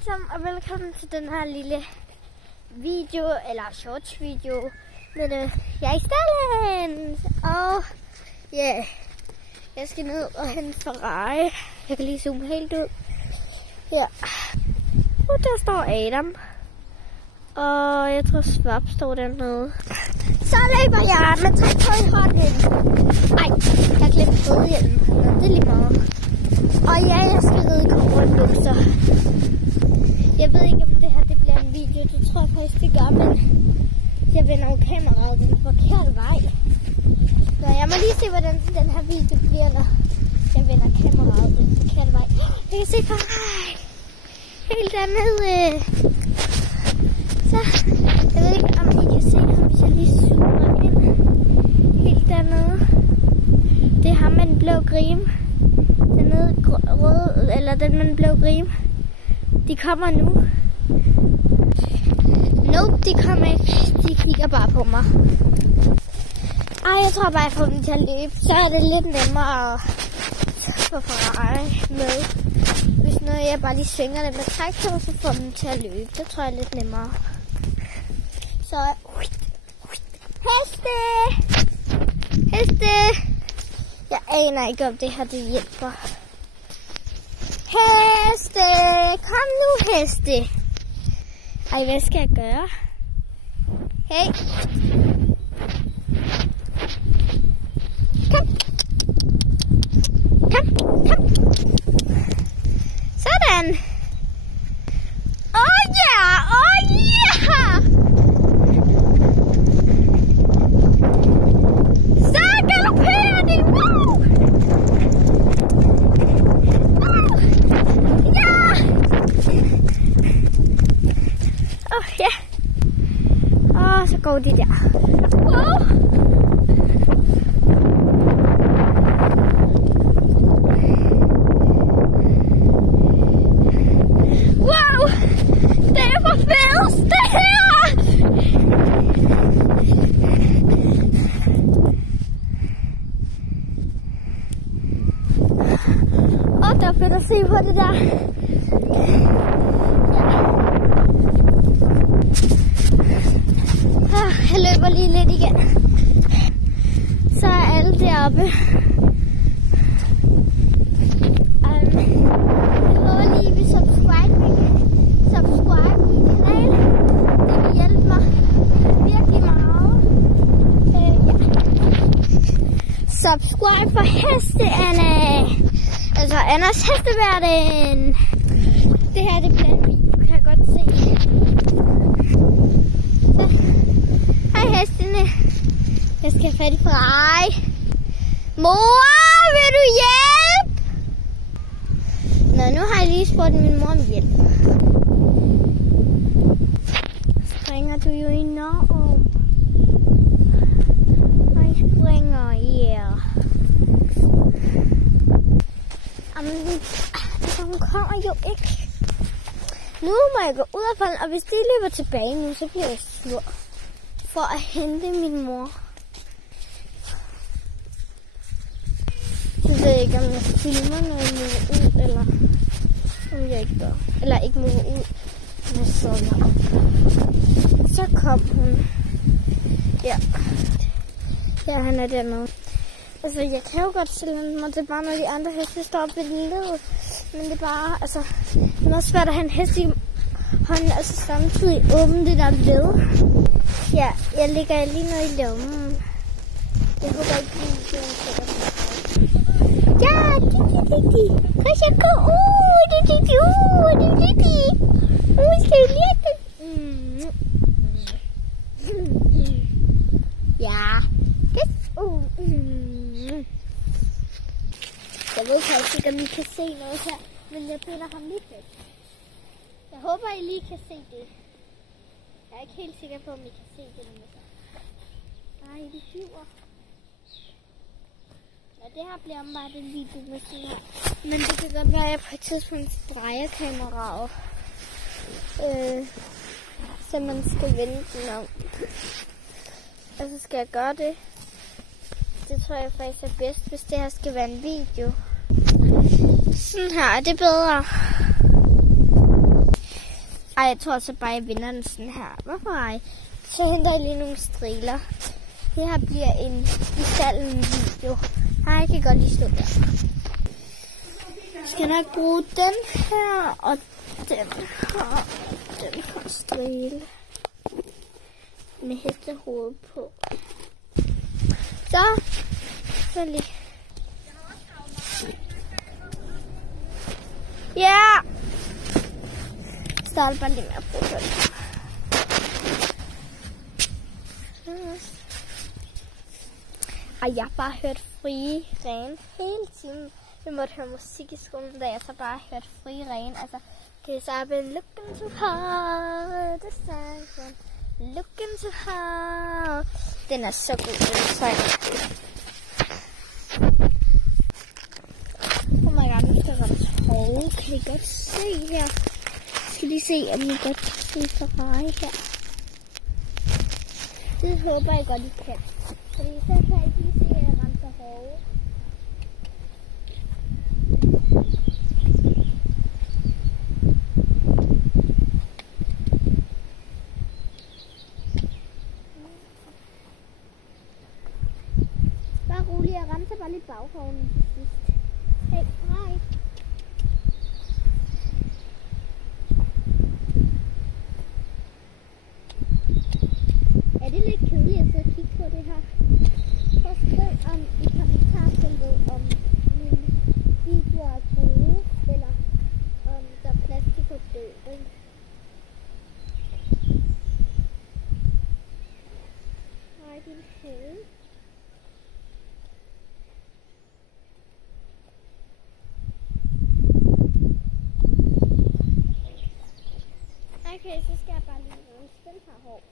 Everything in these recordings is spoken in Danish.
alle sammen, og velkommen til den her lille video, eller shorts video, med jeg er i stallen, og ja, jeg skal ned og hente Ferrari. Jeg kan lige zoome helt ud. Ja, og der står Adam, og jeg tror Svap står dernede. Så løber jeg med træktøj i hånden. Ej, jeg glemte fodhjelmen. Det er lige meget. Og ja, jeg skal ride koren nu, så jeg ved ikke, om det her det bliver en video. Det tror jeg faktisk, det gør, men jeg vender jo kameraet den forkerte vej. Så jeg må lige se, hvordan den her video bliver, når jeg vender kameraet den forkerte vej. Jeg kan se Ferrari helt dernede. Så jeg ved ikke, om I kan se ham, hvis jeg lige zoomer ind helt dernede. Det er ham med den blå grim. Dernede røde, eller den med den blå grim. De kommer nu. Nope, de kommer ikke. De kigger bare på mig. Jeg tror bare, jeg får dem til at løbe. Så er det lidt nemmere at få Ferrari med. Hvis nu jeg bare lige svinger det med træktøj, så får dem til at løbe. Det tror jeg er lidt nemmere. Så heste! Heste! Jeg aner ikke, om det her det hjælper. Heste! Kom nu, heste! Ej, hvad skal jeg gøre? Hey! Kom! Kom! Kom! Sådan! Åh ja! Åh ja! Så galopperer de! Woo! Ja! Så går de der. Wow! Wow! Det er for fælles, det her! Det er fedt at se på det der. Jeg løber lige lidt igen. Så er alle deroppe. Jeg håber lige, at I subscribe min kanal. Det vil hjælpe mig virkelig meget. Subscribe for Heste Anna. Altså Annas hesteverden. Det her det bliver en video, kan jeg godt se. Hej hestene. Jeg skal have fat i Ferrari. Mor, vil du hjælpe? Nå, nu har jeg lige spurgt min mor om hjælp. Springer du jo enormt. Og jeg springer, yeah. Hun kommer jo ikke. Nu må jeg gå ud af falden, og hvis de løber tilbage nu, så bliver jeg sur. For at hente min mor. Så ved jeg ikke, om jeg filmer, når jeg mover ud, eller om jeg ikke gør. Eller ikke mover ud med sådan. Så kom hun. Ja. Ja, han er dernede. Altså, jeg kan jo godt sælge mig. Det er bare, når de andre heste står op ved den led. Men det er bare, altså, det er også svært at have en hest i hånden, altså samtidig åbne det der led. Ja, jeg ligger lige nede i lommen. Jeg håber ikke, at det er ja, det. Kan jeg gå ud? Det. Skal jeg lide? Ja. Jeg ved faktisk ikke, om I kan se noget her, men jeg binder ham lidt væk. Jeg håber, I lige kan se det. Jeg er ikke helt sikker på, om I kan se det med sig. Nej, det flyver. Ja, det her bliver bare den video med sådan her. Men det kan godt være, at jeg på et tidspunkt drejer kameraet. Så man skal vende den om. Og så skal jeg gøre det. Det tror jeg faktisk er bedst, hvis det her skal være en video. Sådan her, er det bedre? Ej, jeg tror så bare, jeg vinder den sådan her. Hvorfor ej? Så henter jeg lige nogle striler. Det her bliver en i stallen video. Jeg kan godt lige stå der. Jeg skal nok bruge den her og den her strile. Med hestehoved på. Så lige. Ja! Starter bare lige med at bruge den. Og jeg har bare hørt Frie Ren hele tiden. Vi måtte høre musik i skolen, da jeg så bare hørte Frie Ren. Altså, cause I've been looking too hard, the sun, looking too hard. Den er så god, den sang. Oh my god, nu skal jeg godt kan I godt se her? Skal lige se, om I godt kan se Ferrari her. Det håber jeg godt, I kan. Fordi så kan jeg lige se, at jeg ramte hove. Bare rolig, jeg ramte bare lige baghoven til sidst. Hey, hej. Er det lidt kedeligt at sidde og kigge på det her? Prøv at skrive om i kommentarfeltet, om mine videoer er gode, eller om der er plads til forbedring. Nej, det er hade. Okay, så skal jeg bare lige rense den her hår.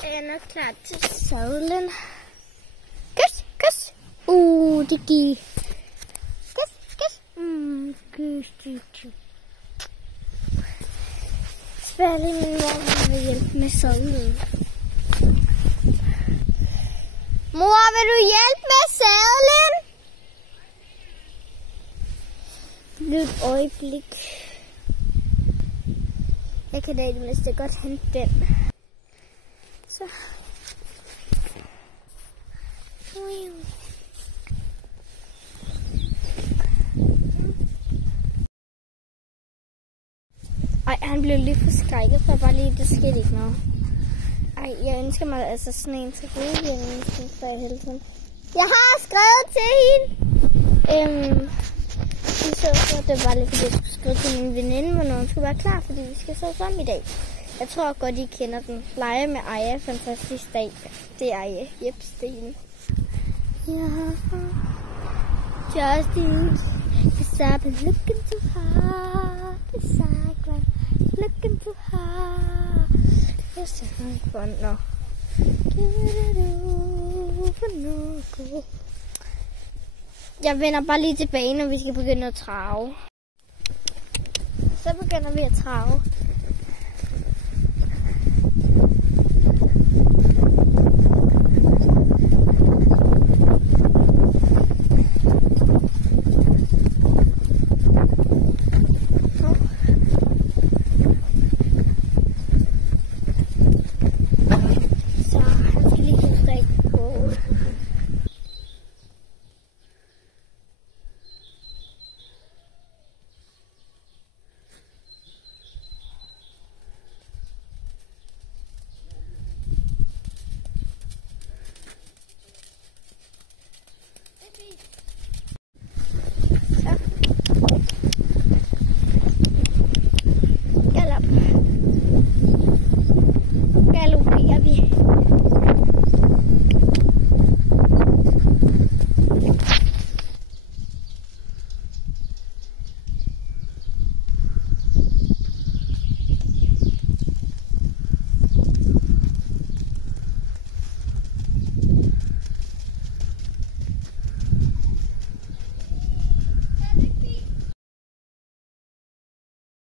Så er jeg nok klar til sadlen. Kys, kys. Det gik. Kys, kys. Kys, kys, kys. Spørg lige min mor, vil hjælpe med sadlen. Mor, vil du hjælpe med sadlen? Et øjeblik. Jeg kan da i det mindste godt hente den. Så. Ej, han blev lige forskrækket, for bare lige, det skete ikke noget. Ej, jeg ønsker mig altså sådan en til hovedhjælpen, for jeg hele tiden. Jeg har skrevet til hende! Så det var lidt, fordi jeg skulle skrive til min veninde, hvornår hun skulle være klar, fordi vi skal så sammen i dag. Jeg tror godt, I kender den. Lege med Aya, fantastisk dag. Det er Aya. Jeps, det er hende. Ja, just eat. Cause I've been looking too hard. Cause I've been looking too hard. Yes, I'm fun now. Jeg vender bare lige tilbage, når vi skal begynde at trave. Så begynder vi at trave.